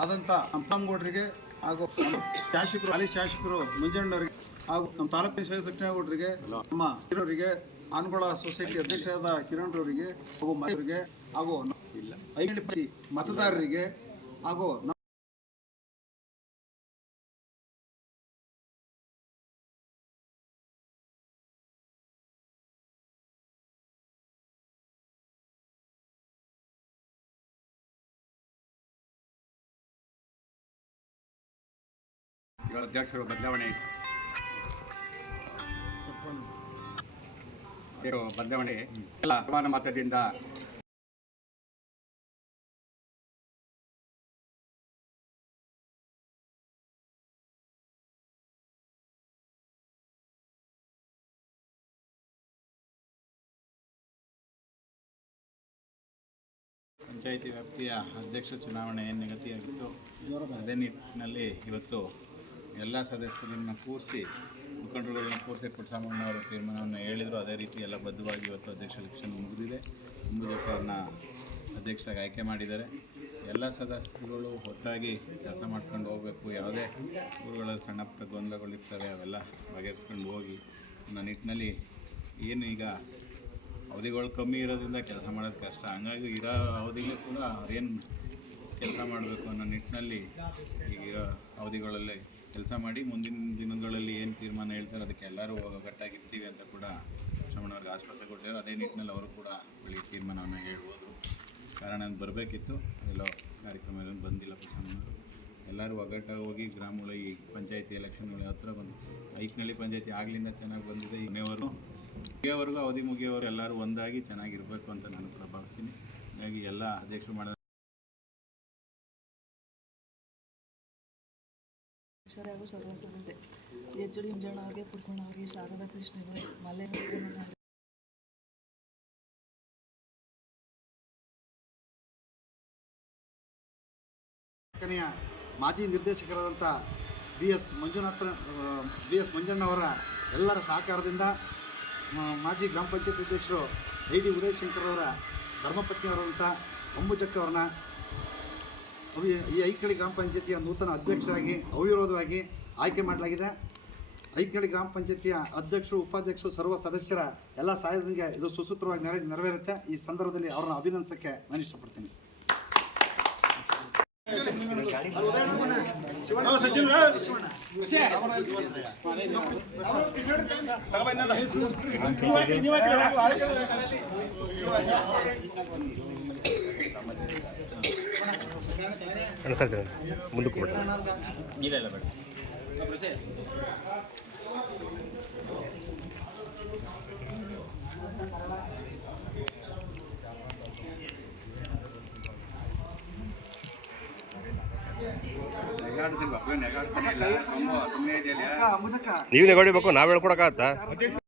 ಆದಂಥ ಅಪ್ಪನಗೌಡರಿಗೆ ಹಾಗೂ ಶಾಸಕರು ಹಾಲಿ ಶಾಸಕರು, ಮುಂಜಣ್ಣವರಿಗೆ ಹಾಗೂ ನಮ್ಮ ತಾಲೂಕಿನ ಸಚಿವರಿಗೆ ನಮ್ಮ ಹಿರಿಯರಿಗೆ, ಆನ್ಗೋಳ ಸೊಸೈಟಿ ಅಧ್ಯಕ್ಷರಾದ ಕಿರಣ್ ರವರಿಗೆ ಹಾಗೂ ಮಹಿಳೆಯರಿಗೆ ಹಾಗೂ ಇಲ್ಲ ಐಡಿ ಮತದಾರರಿಗೆ ಹಾಗೂ ಅಧ್ಯಕ್ಷರು ಬದಲಾವಣೆ ಬದಲಾವಣೆ ಎಲ್ಲ ಸಮಾನ ಮತದಿಂದ ಪಂಚಾಯಿತಿ ವ್ಯಾಪ್ತಿಯ ಅಧ್ಯಕ್ಷ ಚುನಾವಣೆ ನಿಗದಿಯಾಗಿತ್ತು? ಅದೇ ನಿಟ್ಟಿನಲ್ಲಿ ಇವತ್ತು ಎಲ್ಲ ಸದಸ್ಯರನ್ನು ಕೂರಿಸಿ, ಮುಖಂಡರುಗಳನ್ನ ಕೂರಿಸಿ ಪುಟ್ಟಸಾಮಣ್ಣವರ ತೀರ್ಮಾನವನ್ನು ಹೇಳಿದರು. ಅದೇ ರೀತಿ ಎಲ್ಲ ಬದ್ಧವಾಗಿ ಇವತ್ತು ಅಧ್ಯಕ್ಷ ಎಲೆಕ್ಷನ್ ಮುಗಿದಿದೆ. ಮುಂಬೂಜಪ್ಪ ಅವ್ರನ್ನ ಅಧ್ಯಕ್ಷರಾಗಿ ಆಯ್ಕೆ ಮಾಡಿದ್ದಾರೆ. ಎಲ್ಲ ಸದಸ್ಯರುಗಳು ಒಟ್ಟಾಗಿ ಕೆಲಸ ಮಾಡ್ಕೊಂಡು ಹೋಗಬೇಕು. ಯಾವುದೇ ಊರುಗಳಲ್ಲಿ ಸಣ್ಣ ಪುಟ್ಟ ಗೊಂದಲಗಳಿರ್ತವೆ ಅವೆಲ್ಲ ಬಗೆಹರಿಸ್ಕೊಂಡು ಹೋಗಿ ಅನ್ನೋ ನಿಟ್ಟಿನಲ್ಲಿ ಏನು ಈಗ ಅವಧಿಗಳು ಕಮ್ಮಿ ಇರೋದ್ರಿಂದ ಕೆಲಸ ಮಾಡೋದು ಕಷ್ಟ. ಹಂಗಾಗಿ ಇರೋ ಅವಧಿಗೆ ಕೂಡ ಅವ್ರೇನು ಕೆಲಸ ಮಾಡಬೇಕು ಅನ್ನೋ ನಿಟ್ಟಿನಲ್ಲಿ ಈಗ ಅವಧಿಗಳಲ್ಲಿ ಕೆಲಸ ಮಾಡಿ ಮುಂದಿನ ದಿನಗಳಲ್ಲಿ ಏನು ತೀರ್ಮಾನ ಹೇಳ್ತಾರೆ ಅದಕ್ಕೆ ಎಲ್ಲರೂ ಒಗ್ಗಟ್ಟಾಗಿರ್ತೀವಿ ಅಂತ ಕೂಡ ಶ್ರವಣವ್ರಿಗೆ ಆಶ್ವಾಸ ಕೊಟ್ಟಿದ್ದಾರೆ ಅದೇ ನಿಟ್ಟಿನಲ್ಲಿ ಅವರು ಕೂಡ ಬೆಳಿಗ್ಗೆ ತೀರ್ಮಾನವನ್ನು ಹೇಳ್ಬೋದು. ಕಾರಣ ಬರಬೇಕಿತ್ತು. ಎಲ್ಲೋ ಏನು ಬಂದಿಲ್ಲ ಪುಷ್ಪಣ್ಣವರು ಎಲ್ಲರೂ ಒಗ್ಗಟ್ಟಾಗಿ ಹೋಗಿ ಗ್ರಾಮಗಳ ಈ ಪಂಚಾಯತಿ ಎಲೆಕ್ಷನ್ಗಳ ಹತ್ರ ಬಂದು, ಐಕ್ನಳ್ಳಿ ಪಂಚಾಯತಿ ಆಗಲಿಂದ ಚೆನ್ನಾಗಿ ಬಂದಿದೆ ಇನ್ನೇವರು. ಮುಗಿಯೋವರೆಗೂ ಅವಧಿ ಮುಗಿಯೋರು ಎಲ್ಲರೂ ಒಂದಾಗಿ ಚೆನ್ನಾಗಿರಬೇಕು ಅಂತ ನಾನು ಕೂಡ ಭಾವಿಸ್ತೀನಿ. ಹಾಗಾಗಿ ಎಲ್ಲ ಅಧ್ಯಕ್ಷರು ಮಾಡಿದ ಅಕ್ಷರ ಹಾಗೂ ಸರ್ವ ಸದಸ್ಯೆ ಎಚ್ ಡಿ ಮಂಜಣ್ಣ ಅವರಿಗೆ ಪುರುಷಣ್ಣ ಅವರಿಗೆ, ಶಾರದಾ ಕೃಷ್ಣಗೆ ಮಲೆ ಕೊನೆಯ ಮಾಜಿ ನಿರ್ದೇಶಕರಾದಂಥ B S Manjunath, B S ಮಂಜಣ್ಣವರ ಎಲ್ಲರ ಸಹಕಾರದಿಂದ ಮಾಜಿ ಗ್ರಾಮ ಪಂಚಾಯತ್ ಅಧ್ಯಕ್ಷರು ಐ ಡಿ ಉದಯಶಂಕರ್ ಅವರ ಧರ್ಮಪತ್ನಿಯವರಂಥ ಅಂಬುಜಕ್ಕ ಅವ್ರನ್ನ ಅವಿ- ಈ ಐಕಳಿ ಗ್ರಾಮ ಪಂಚಾಯತಿಯ ನೂತನ ಅಧ್ಯಕ್ಷರಾಗಿ, ಅವಿರೋಧವಾಗಿ ಆಯ್ಕೆ ಮಾಡಲಾಗಿದೆ. ಐಕಳಿ ಗ್ರಾಮ ಪಂಚಾಯತಿಯ ಅಧ್ಯಕ್ಷರು, ಉಪಾಧ್ಯಕ್ಷರು, ಸರ್ವ ಸದಸ್ಯರ ಎಲ್ಲ ಸಹಾಯದಿಂದ ಇದು ಸುಸೂತ್ರವಾಗಿ ನೆರ ನೆರವೇರುತ್ತೆ. ಈ ಸಂದರ್ಭದಲ್ಲಿ ಅವರನ್ನು ಅಭಿನಂದಿಸಕ್ಕೆ ನಾನು ಇಷ್ಟಪಡ್ತೀನಿ. ಮುಂದಕ್ಕೆ ಬಿಡ್ರಿ ಇಲ್ಲ ಬೇಡ. ನೀವು ನೆಗಡಿಬೇಕು ನಾವು ಹೇಳ್ಕೊಡಕ್ಕಾಗತ್ತಾ?